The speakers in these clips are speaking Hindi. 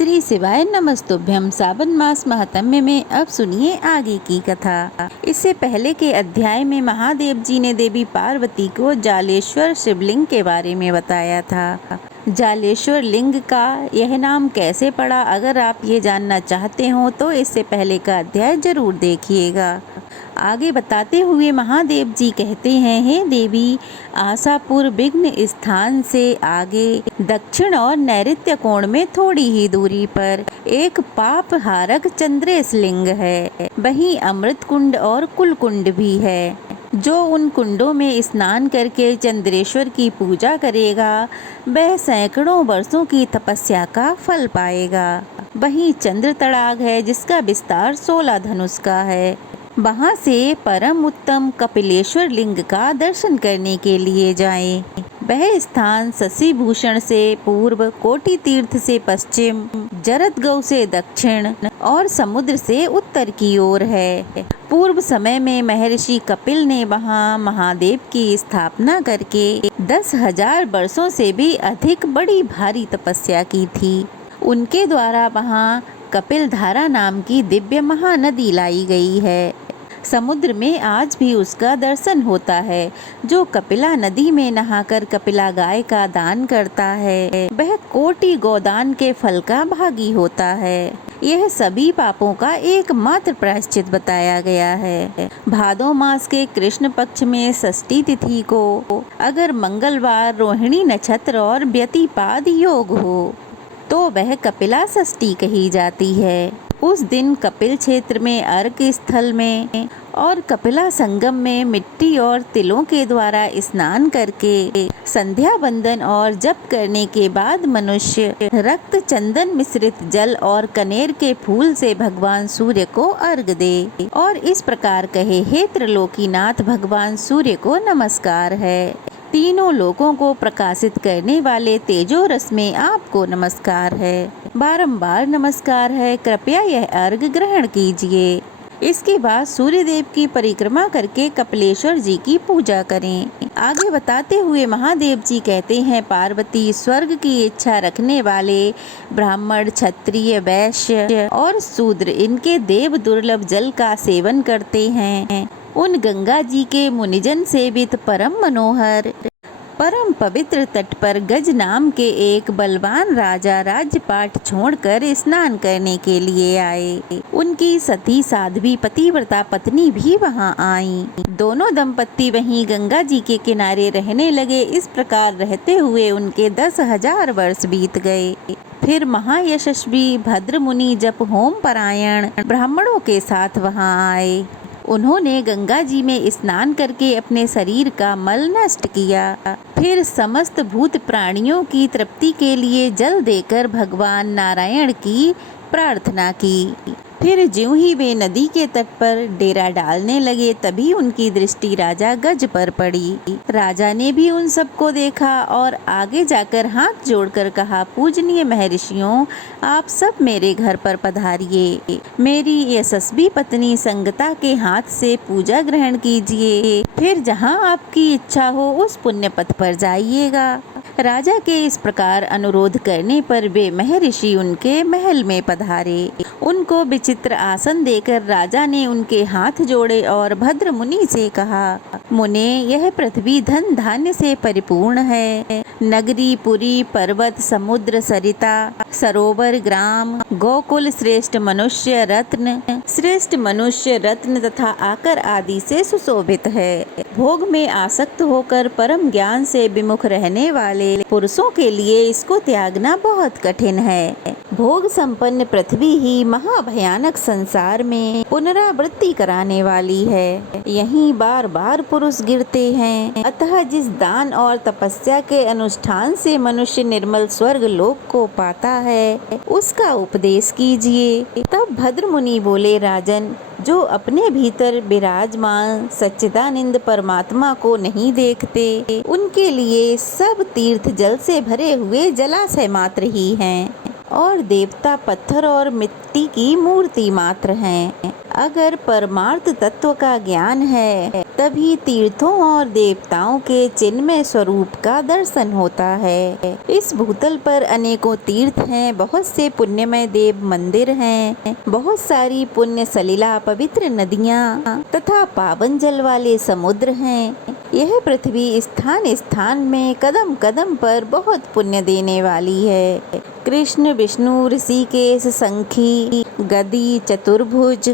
श्री शिवाय नमस्तुभ्यम। सावन मास महात्म्य में अब सुनिए आगे की कथा। इससे पहले के अध्याय में महादेव जी ने देवी पार्वती को जालेश्वर शिवलिंग के बारे में बताया था। जालेश्वर लिंग का यह नाम कैसे पड़ा, अगर आप ये जानना चाहते हो तो इससे पहले का अध्याय जरूर देखिएगा। आगे बताते हुए महादेव जी कहते हैं, हे देवी, आशापुर विघ्न स्थान से आगे दक्षिण और नैऋत्य कोण में थोड़ी ही दूरी पर एक पाप हारक चंद्रेश लिंग है। वहीं अमृत कुंड और कुल कुंड भी है। जो उन कुंडों में स्नान करके चंद्रेश्वर की पूजा करेगा वह सैकड़ों वर्षों की तपस्या का फल पाएगा। वहीं चंद्र तड़ाग है जिसका विस्तार 16 धनुष का है। वहां से परम उत्तम कपिलेश्वर लिंग का दर्शन करने के लिए जाएं। वह स्थान शशि भूषण से पूर्व, कोटि तीर्थ से पश्चिम, जरत गौ से दक्षिण और समुद्र से उत्तर की ओर है। पूर्व समय में महर्षि कपिल ने वहां महादेव की स्थापना करके 10,000 वर्षों से भी अधिक बड़ी भारी तपस्या की थी। उनके द्वारा वहां कपिल धारा नाम की दिव्य महानदी लाई गई है। समुद्र में आज भी उसका दर्शन होता है। जो कपिला नदी में नहाकर कपिला गाय का दान करता है वह कोटि गोदान के फल का भागी होता है। यह सभी पापों का एकमात्र प्रायश्चित बताया गया है। भादो मास के कृष्ण पक्ष में षष्ठी तिथि को अगर मंगलवार, रोहिणी नक्षत्र और व्यतिपाद योग हो तो वह कपिला षष्ठी कही जाती है। उस दिन कपिल क्षेत्र में अर्क स्थल में और कपिला संगम में मिट्टी और तिलों के द्वारा स्नान करके संध्या बंदन और जप करने के बाद मनुष्य रक्त, चंदन मिश्रित जल और कनेर के फूल से भगवान सूर्य को अर्घ दे और इस प्रकार कहे, हे त्रिलोकीनाथ, भगवान सूर्य को नमस्कार है। तीनों लोकों को प्रकाशित करने वाले तेजो रस में आपको नमस्कार है। बारंबार नमस्कार है, कृपया यह अर्घ ग्रहण कीजिए। इसके बाद सूर्य देव की परिक्रमा करके कपिलेश्वर जी की पूजा करें। आगे बताते हुए महादेव जी कहते हैं, पार्वती, स्वर्ग की इच्छा रखने वाले ब्राह्मण, क्षत्रिय, वैश्य और शूद्र इनके देव दुर्लभ जल का सेवन करते हैं। उन गंगा जी के मुनिजन सेवित परम मनोहर, परम पवित्र तट पर गज नाम के एक बलवान राजा राज्यपाट छोड़कर स्नान करने के लिए आए। उनकी सती साध्वी पतिव्रता पत्नी भी वहां आई। दोनों दंपत्ति वहीं गंगा जी के किनारे रहने लगे। इस प्रकार रहते हुए उनके 10,000 वर्ष बीत गए। फिर महायशस्वी भद्र मुनि जप होम परायण ब्राह्मणों के साथ वहां आए। उन्होंने गंगा जी में स्नान करके अपने शरीर का मल नष्ट किया। फिर समस्त भूत प्राणियों की तृप्ति के लिए जल देकर भगवान नारायण की प्रार्थना की। फिर ज्यों ही वे नदी के तट पर डेरा डालने लगे तभी उनकी दृष्टि राजा गज पर पड़ी। राजा ने भी उन सबको देखा और आगे जाकर हाथ जोड़कर कहा, पूजनीय महर्षियों, आप सब मेरे घर पर पधारिए। मेरी यशस्वी पत्नी संगता के हाथ से पूजा ग्रहण कीजिए। फिर जहाँ आपकी इच्छा हो उस पुण्य पथ पर जाइएगा। राजा के इस प्रकार अनुरोध करने पर वे महर्षि उनके महल में पधारे। उनको विचित्र आसन देकर राजा ने उनके हाथ जोड़े और भद्र मुनि से कहा, मुने, यह पृथ्वी धन धान्य से परिपूर्ण है। नगरी, पुरी, पर्वत, समुद्र, सरिता, सरोवर, ग्राम, गोकुल, श्रेष्ठ मनुष्य रत्न तथा आकर आदि से सुशोभित है। भोग में आसक्त होकर परम ज्ञान से विमुख रहने वाले पुरुषों के लिए इसको त्यागना बहुत कठिन है। भोग संपन्न पृथ्वी ही महाभयानक संसार में पुनरावृत्ति कराने वाली है। यहीं बार बार पुरुष गिरते हैं। अतः जिस दान और तपस्या के अनुष्ठान से मनुष्य निर्मल स्वर्ग लोक को पाता है उसका उपदेश कीजिए। तब भद्र मुनि बोले, राजन, जो अपने भीतर विराजमान सच्चिदानंद परमात्मा को नहीं देखते उनके लिए सब तीर्थ जल से भरे हुए जलाशय मात्र ही हैं और देवता पत्थर और मिट्टी की मूर्ति मात्र हैं। अगर परमार्थ तत्व का ज्ञान है तभी तीर्थों और देवताओं के चिन्मय स्वरूप का दर्शन होता है। इस भूतल पर अनेकों तीर्थ हैं, बहुत से पुण्यमय देव मंदिर हैं, बहुत सारी पुण्य सलिला पवित्र नदियाँ तथा पावन जल वाले समुद्र हैं। यह पृथ्वी स्थान स्थान में कदम कदम पर बहुत पुण्य देने वाली है। कृष्ण, विष्णु, ऋषिकेश, शंखी, गदी, चतुर्भुज,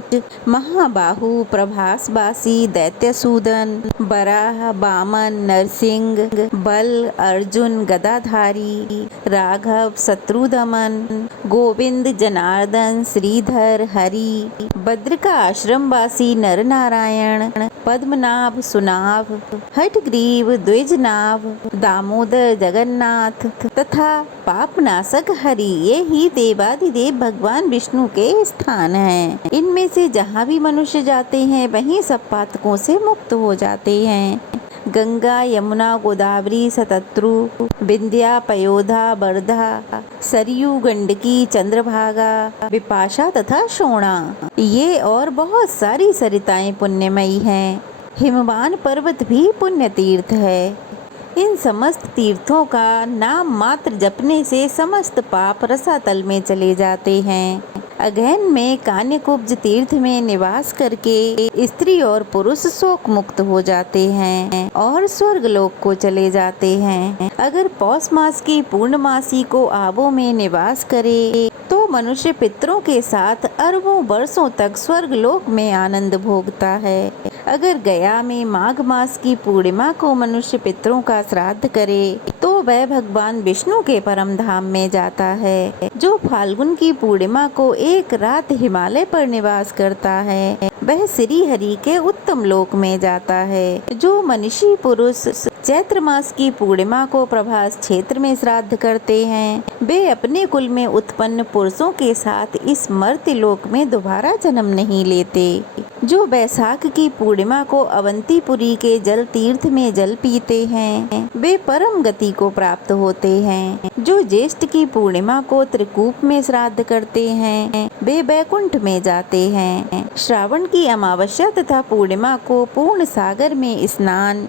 महाबाहु, प्रभासवासी, दैत्यसूदन, बराह, वामन, नरसिंह, बल, अर्जुन, गदाधारी, राघव, शत्रुदमन, गोविंद, जनार्दन, श्रीधर, हरि, भद्र का आश्रमवासी नर नारायण, पद्मनाभ, सुनाभ, हठग्रीव, द्विजनाभ, दामोदर, जगन्नाथ तथा पापनाशक हरि, ये ही देवादिदेव भगवान विष्णु के स्थान हैं। इनमें से जहाँ भी मनुष्य जाते हैं वहीं सब पातकों से मुक्त हो जाते हैं। गंगा, यमुना, गोदावरी, शतत्रु, विंध्या, पयोधा, वर्धा, सरयू, गंडकी, चंद्रभागा, विपाशा तथा शोणा, ये और बहुत सारी सरिताएं पुण्यमयी हैं। हिमवान पर्वत भी पुण्य तीर्थ है। इन समस्त तीर्थों का नाम मात्र जपने से समस्त पाप रसातल में चले जाते हैं। अगहन में कान्यकुब्ज तीर्थ में निवास करके स्त्री और पुरुष शोक मुक्त हो जाते हैं और स्वर्ग लोक को चले जाते हैं। अगर पौष मास की पूर्णमासी को आबों में निवास करे तो मनुष्य पितरों के साथ अरबों वर्षों तक स्वर्ग लोक में आनंद भोगता है। अगर गया में माघ मास की पूर्णिमा को मनुष्य पितरों का श्राद्ध करे तो वह भगवान विष्णु के परम धाम में जाता है। जो फाल्गुन की पूर्णिमा को एक रात हिमालय पर निवास करता है वह श्री हरि के उत्तम लोक में जाता है। जो मनीषी पुरुष चैत्र मास की पूर्णिमा को प्रभास क्षेत्र में श्राद्ध करते हैं वे अपने कुल में उत्पन्न पुरुषों के साथ इस मर्त्य लोक में दोबारा जन्म नहीं लेते। जो वैशाख की पूर्णिमा को अवंतीपुरी के जल तीर्थ में जल पीते हैं वे परम गति को प्राप्त होते हैं। जो ज्येष्ठ की पूर्णिमा को त्रिकूप में श्राद्ध करते हैं वे बैकुंठ में जाते हैं। श्रावण की अमावस्या तथा पूर्णिमा को पूर्ण सागर में स्नान,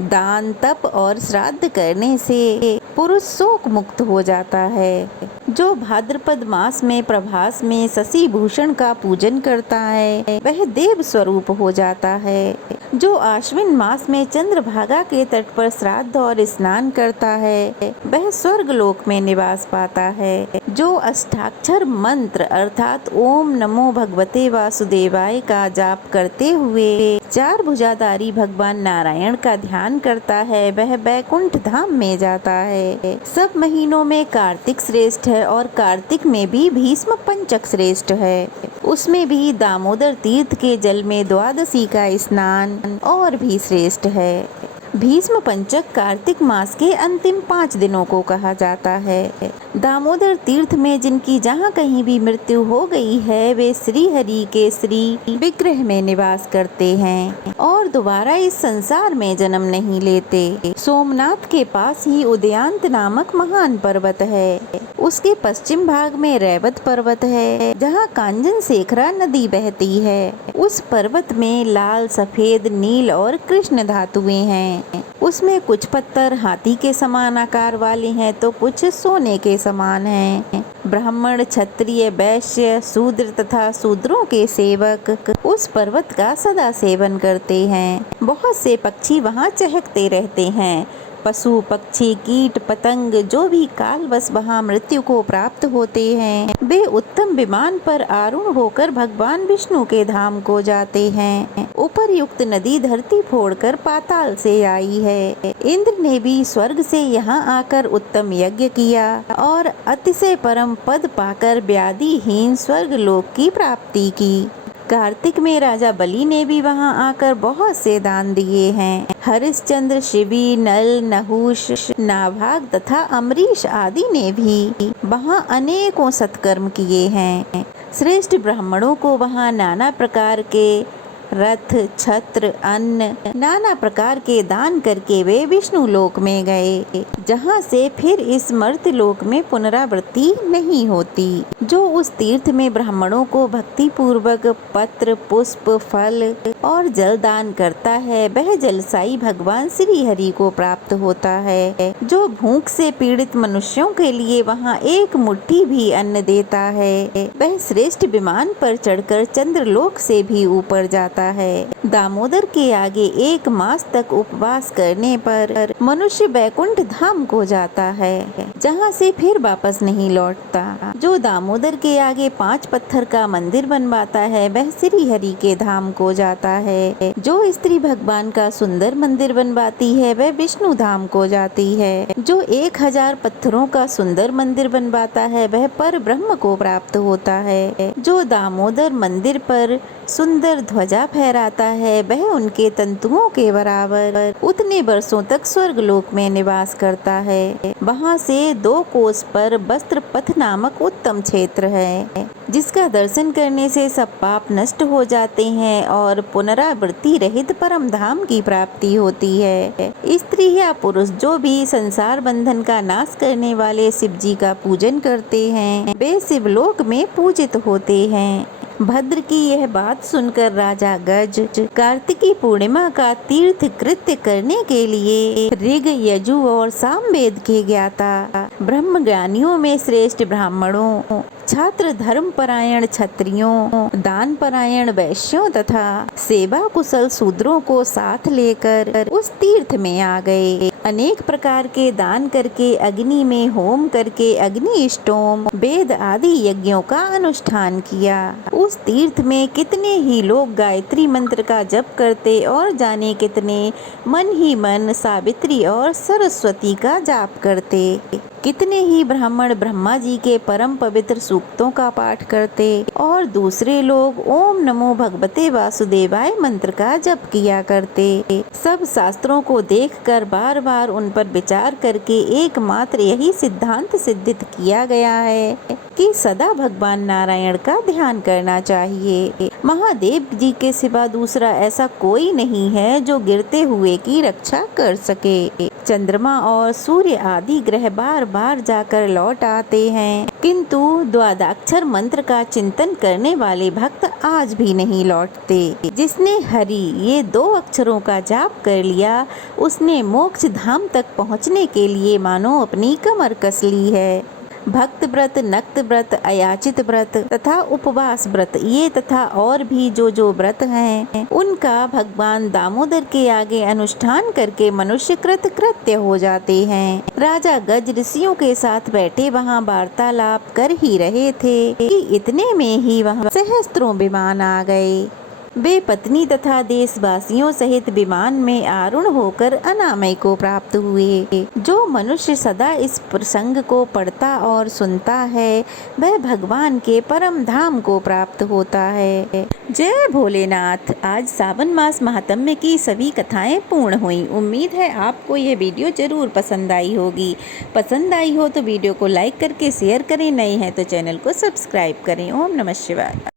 दान, तप और श्राद्ध करने से पुरुष शोक मुक्त हो जाता है। जो भाद्रपद मास में प्रभास में शशि भूषण का पूजन करता है वह देव स्वरूप हो जाता है। जो आश्विन मास में चंद्रभागा के तट पर श्राद्ध और स्नान करता है वह स्वर्ग लोक में निवास पाता है। जो अष्टाक्षर मंत्र अर्थात ओम नमो भगवते वासुदेवाय का जाप करते हुए चार भुजाधारी भगवान नारायण का ध्यान करता है वह बैकुंठ धाम में जाता है। सब महीनों में कार्तिक श्रेष्ठ है और कार्तिक में भी भीष्म पंचक श्रेष्ठ है। उसमें भी दामोदर तीर्थ के जल में द्वादशी का स्नान और भी श्रेष्ठ है। भीष्म पंचक कार्तिक मास के अंतिम 5 दिनों को कहा जाता है। दामोदर तीर्थ में जिनकी जहाँ कहीं भी मृत्यु हो गई है वे श्री हरि के श्री विग्रह में निवास करते हैं और दोबारा इस संसार में जन्म नहीं लेते। सोमनाथ के पास ही उदयांत नामक महान पर्वत है। उसके पश्चिम भाग में रैवत पर्वत है जहाँ कांजन शेखरा नदी बहती है। उस पर्वत में लाल, सफेद, नील और कृष्ण धातुएं हैं। उसमें कुछ पत्थर हाथी के समान आकार वाले हैं तो कुछ सोने के समान हैं। ब्राह्मण, क्षत्रिय, वैश्य, शूद्र तथा शूद्रों के सेवक उस पर्वत का सदा सेवन करते हैं। बहुत से पक्षी वहाँ चहकते रहते हैं। पशु, पक्षी, कीट, पतंग जो भी कालवश वहाँ मृत्यु को प्राप्त होते हैं वे उत्तम विमान पर आरूढ़ होकर भगवान विष्णु के धाम को जाते हैं। उपरयुक्त नदी धरती फोड़कर पाताल से आई है। इंद्र ने भी स्वर्ग से यहाँ आकर उत्तम यज्ञ किया और अतिशय परम पद पाकर व्याधिहीन स्वर्ग लोक की प्राप्ति की। कार्तिक में राजा बलि ने भी वहां आकर बहुत से दान दिए हैं। हरिश्चंद्र, शिवी, नल, नहुष, नाभाग तथा अमरीश आदि ने भी वहां अनेकों सत्कर्म किए हैं। श्रेष्ठ ब्राह्मणों को वहां नाना प्रकार के रथ, छत्र, अन्न, नाना प्रकार के दान करके वे विष्णु लोक में गए, जहाँ से फिर इस मर्त्य लोक में पुनरावृत्ति नहीं होती। जो उस तीर्थ में ब्राह्मणों को भक्ति पूर्वक पत्र, पुष्प, फल और जल दान करता है, वह जल साई भगवान श्री हरि को प्राप्त होता है। जो भूख से पीड़ित मनुष्यों के लिए वहाँ एक मुट्ठी भी अन्न देता है, वह श्रेष्ठ विमान पर चढ़कर चंद्रलोक से भी ऊपर जाता है। दामोदर के आगे 1 मास तक उपवास करने पर मनुष्य बैकुंठ धाम को जाता है, जहाँ से फिर वापस नहीं लौटता। जो दामोदर के आगे 5 पत्थर का मंदिर बनवाता है, वह श्री हरि के धाम को जाता है। जो स्त्री भगवान का सुंदर मंदिर बनवाती है, वह विष्णु धाम को जाती है। जो 1000 पत्थरों का सुंदर मंदिर बनवाता है, वह पर ब्रह्म को प्राप्त होता है। जो दामोदर मंदिर पर सुंदर ध्वजा फहराता है, वह उनके तंतुओं के बराबर उतने वर्षों तक स्वर्ग लोक में निवास करता है। वहाँ से 2 कोस पर वस्त्र पथ नामक उत्तम क्षेत्र है, जिसका दर्शन करने से सब पाप नष्ट हो जाते हैं और पुनरावृत्ति रहित परम धाम की प्राप्ति होती है। स्त्री या पुरुष जो भी संसार बंधन का नाश करने वाले शिव जी का पूजन करते हैं, वे शिवलोक में पूजित होते हैं। भद्र की यह बात सुनकर राजा गज कार्तिकी पूर्णिमा का तीर्थ कृत्य करने के लिए ऋग, यजु और सामवेद के ज्ञाता ब्रह्म ज्ञानियों में श्रेष्ठ ब्राह्मणों, छात्र धर्म परायण क्षत्रियों, दान परायण वैश्यों तथा सेवा कुशल शूद्रों को साथ लेकर उस तीर्थ में आ गए। अनेक प्रकार के दान करके, अग्नि में होम करके, अग्नि स्टोम, वेद आदि यज्ञों का अनुष्ठान किया। उस तीर्थ में कितने ही लोग गायत्री मंत्र का जप करते और जाने कितने मन ही मन सावित्री और सरस्वती का जाप करते। कितने ही ब्राह्मण ब्रह्मा जी के परम पवित्र सूक्तों का पाठ करते और दूसरे लोग ओम नमो भगवते वासुदेवाय मंत्र का जप किया करते। सब शास्त्रों को देखकर बार बार उन पर विचार करके एकमात्र यही सिद्धांत सिद्धित किया गया है कि सदा भगवान नारायण का ध्यान करना चाहिए। महादेव जी के सिवा दूसरा ऐसा कोई नहीं है जो गिरते हुए की रक्षा कर सके। चंद्रमा और सूर्य आदि ग्रह बार बार जाकर लौट आते हैं, किंतु द्वादक्षर मंत्र का चिंतन करने वाले भक्त आज भी नहीं लौटते। जिसने हरि ये 2 अक्षरों का जाप कर लिया, उसने मोक्ष धाम तक पहुँचने के लिए मानो अपनी कमर कस ली है। भक्त व्रत, नक्त व्रत, अयाचित व्रत तथा उपवास व्रत, ये तथा और भी जो व्रत हैं, उनका भगवान दामोदर के आगे अनुष्ठान करके मनुष्य कृत्य हो जाते हैं। राजा गज ऋषियों के साथ बैठे वहाँ वार्तालाप कर ही रहे थे कि इतने में ही वहाँ सहस्त्रों विमान आ गए। वे पत्नी तथा देशवासियों सहित विमान में आरूढ़ होकर अनामय को प्राप्त हुए। जो मनुष्य सदा इस प्रसंग को पढ़ता और सुनता है, वह भगवान के परम धाम को प्राप्त होता है। जय भोलेनाथ। आज सावन मास महात्म्य की सभी कथाएं पूर्ण हुई। उम्मीद है आपको यह वीडियो जरूर पसंद आई होगी। पसंद आई हो तो वीडियो को लाइक करके शेयर करें, नए हैं तो चैनल को सब्सक्राइब करें। ओम नमः शिवाय।